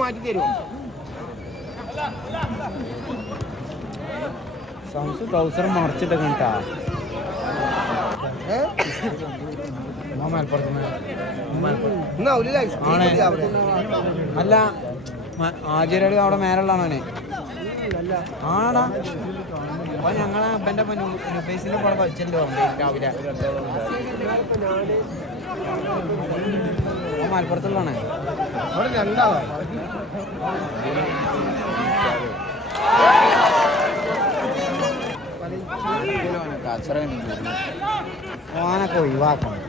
മാറ്റി തരുമോ? സംസ് ട്രൗസർ മറച്ചിട്ടൊക്കെ കേട്ടാ അല്ല ആചാര്യ അവിടെ മേലുള്ളതാണോ അവനെ? ആടാ അപ്പൊ ഞങ്ങളെ അപ്പൻ്റെ ഫേസിന്റെ കൂടെ കളിച്ചല്ലോ രാവിലെ. മലപ്പുറത്തുള്ളതാണ്. ഓനൊക്കെ ഒഴിവാക്കണം.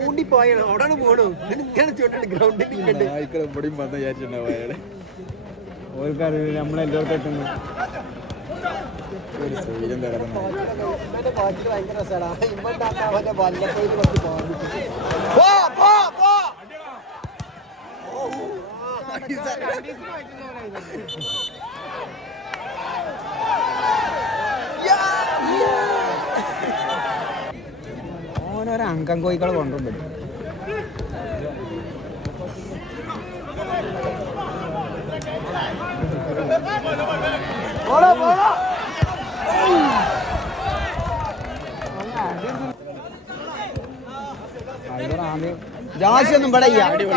ചൂണ്ടിപ്പോയാണ് അവിടാണ് പോണു. ഇങ്ങനെ ചൂണ്ടിട്ട് ഗ്രൗണ്ടിൽ ഇവിടെയും വന്ന് വിചാരിച്ചിട്ടുണ്ടാവും അയാളെ. ഓർക്കറിയില്ല നമ്മളെല്ലാവർക്കും എത്തുന്നു. ഭയങ്കര രസമാണ്. ഇവന്റെ വല്ലപ്പോഴും കുറച്ച് ഓനൊരു അങ്കം കോഴികളെ കൊണ്ടുണ്ട്. ജാസിയൊന്നും ഇവിടെ ജാസിയ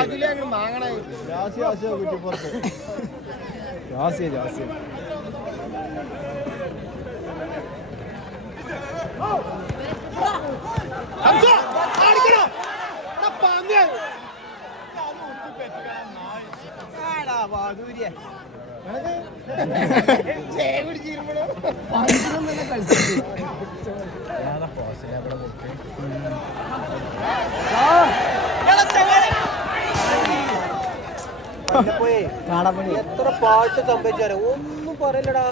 എത്ര പാട്ട് സംഭവിച്ചാലോ ഒന്നും പറയല്ലടാ.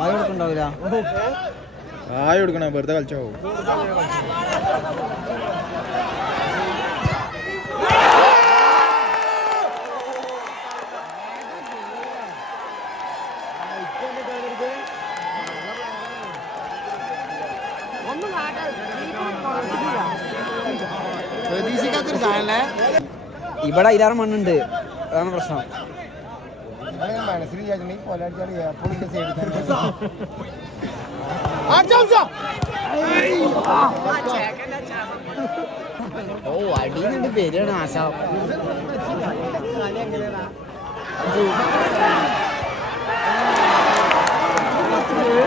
ആയ കൊടുക്കണ്ടാവില്ല. ആയ കൊടുക്കണ വെറുതെ കളിച്ചോ. പ്രതീക്ഷിക്കാത്തൊരു സാധനല്ലേ. ഇവിടെ അതിലാറ് മണ്ണുണ്ട്, അതാണ് പ്രശ്നം. മനസ്സിൽ ഓ അടിയുന്നുണ്ട് പേരാണ് ആശാ.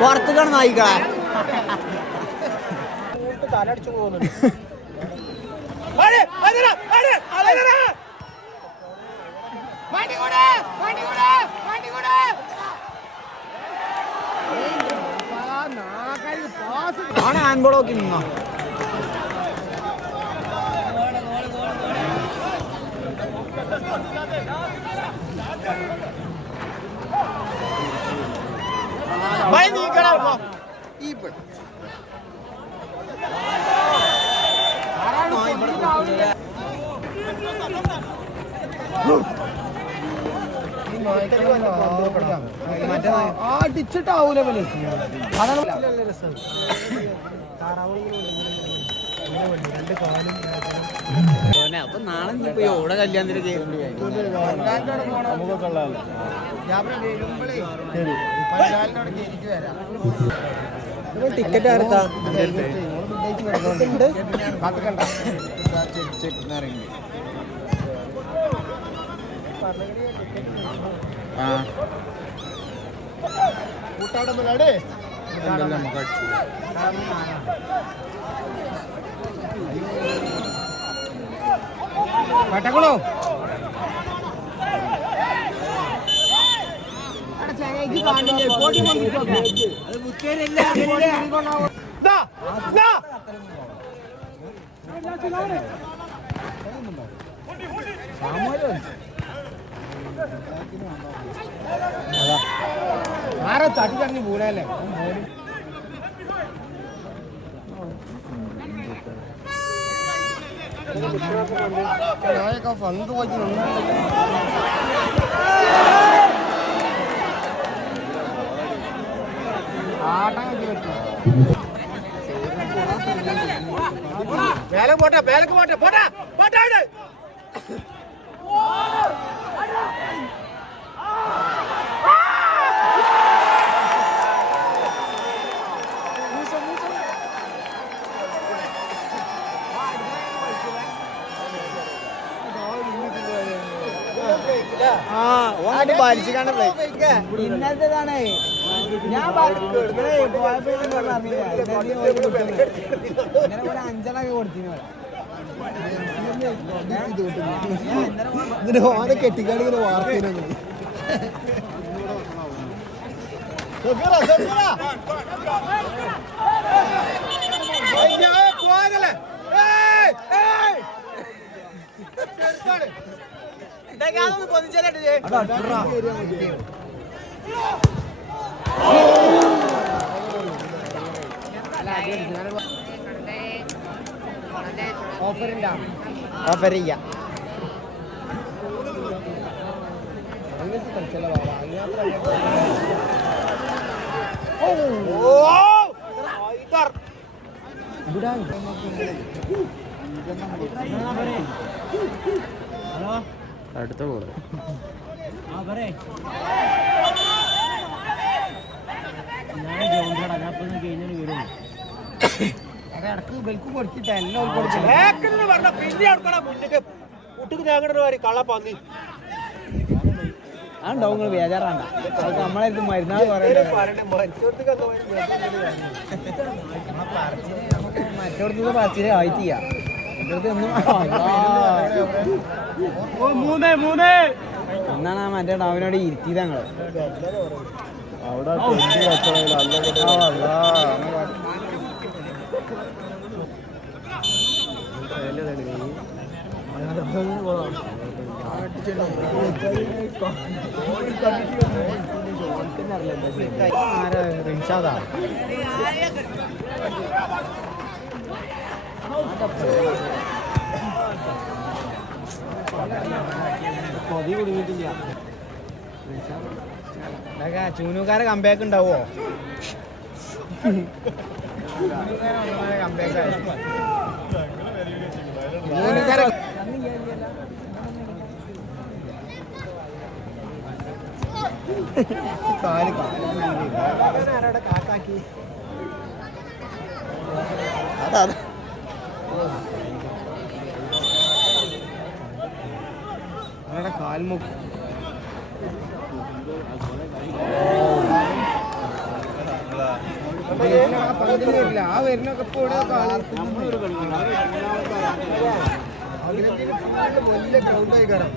പുറത്ത് കാണുന്ന നായിക്കളെ തലടിച്ചു പോകുന്നുണ്ട്. ആണ് ഹാൻഡ് നോക്കി നിന്നോ. അടിച്ചിട്ടാവൂല അപ്പൊ നാളെ പോയി ഓടെ കല്യാണത്തിന് ടിക്കറ്റ് ആർത്താ പട്ടക്കുളോ ആരെ തട്ടി തങ്ങി പോലല്ലേ ഫണ്ട് പോയി പോട്ടെ ബേലക്ക് പോട്ടെ പോട്ടെ പോട്ടെ ഇന്നത്തേതാണ് ഞാൻ അഞ്ചെണ്ണൊക്കെ കൊടുത്തിന് ഓനെ കെട്ടിക്കാട് ഇങ്ങനെ വാർത്തീനെ ഓഫർ ചെയ്യാം അടുത്ത പോലെ ഇടക്ക് ബെൽക്ക് കൊടുത്തിട്ട് എല്ലാം കള്ളപ്പാന്നി ആ ഉണ്ടാവും ബേജാറാണ്ട നമ്മളെ മരുന്നാൾ മറ്റോടത്ത് പറച്ചില് ആയിട്ടില്ല എന്നാണ് ആ മറ്റേ ഡാവിനോട് ഇരുത്തിയത് ഞങ്ങള് അവിടെ റിൻഷാദാ കൊതി കുടുങ്ങിയിട്ടില്ല ചൂനുകാരെ കമ്പാക്ക് ഉണ്ടാവോ കമ്പാക്ക് ആരോടെ കാക്കാക്കി അതാ അവരുടെ കാൽമുക്ക് പന്തില്ല ആ വരുന്നൊക്കെ വലിയ ഗ്രൗണ്ടായി കാണാം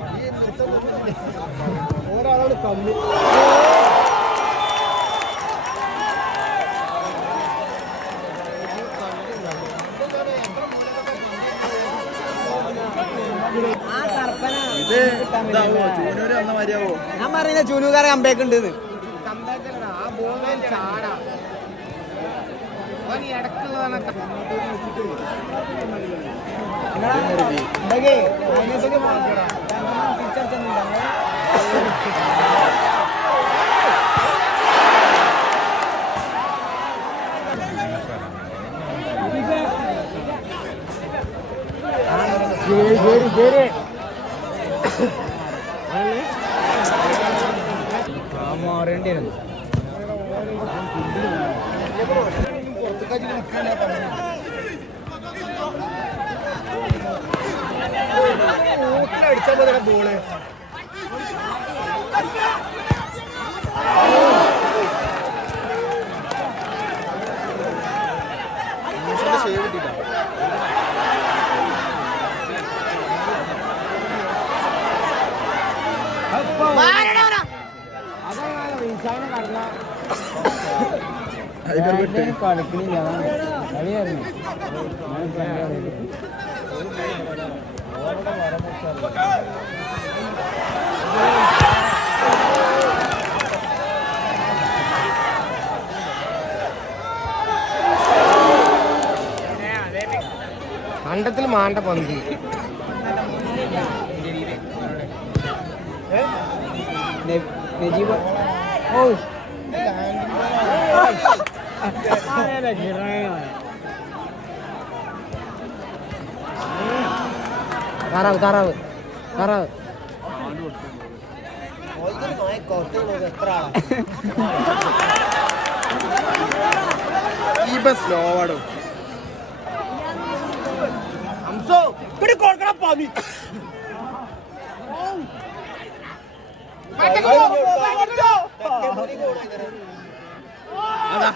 ഒരാളോട് കല്ലു ഞാൻ പറയുന്ന ചൂനുകാരെ കമ്പേക്ക് ഉണ്ട് ആ ബോളിൽ ചാടാ മാറേണ്ടി വരുന്നു ബോള് ഷേവ് കിട്ടിയിട്ടാ കളിക്കണില്ല കളിയായിരുന്നു കണ്ടത്തിൽ മാണ്ട പന്തി നജീബ് ഓ താറാവ് താറാവ് താറാവ് ഈ ബസ് സ്ലോവാടോ അതാ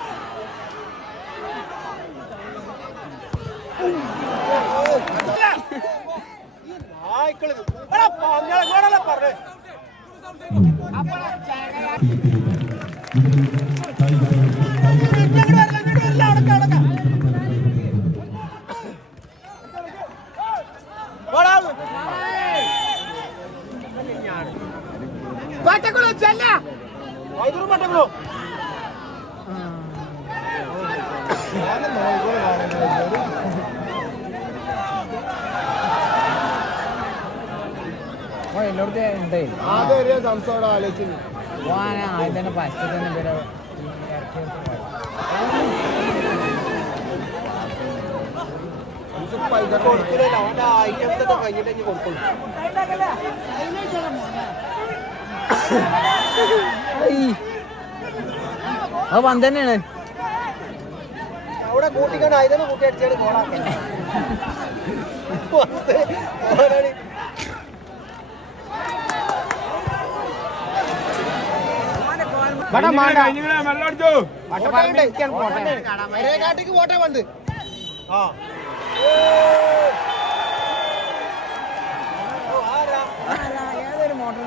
എല്ലായിടത്തും ഉണ്ട് ആദ്യം സംസാരം ആലോചിച്ചു ആദ്യം തന്നെ ഫസ്റ്റ് തന്നെ പേര് കൊടുക്കില്ല അവന്റെ ഐറ്റംസ് ഒക്കെ കഴിഞ്ഞിട്ട് കൊടുക്കുള്ളൂ അത് പന്ത് തന്നെയാണ് അവിടെ കൂട്ടിക്കൊണ്ട് ആയതാണ് കൂട്ടി അടിച്ചാണ് ഗോളാക്കി പോട്ടെ പണ്ട് ആ ഏതൊരു മോട്ടർ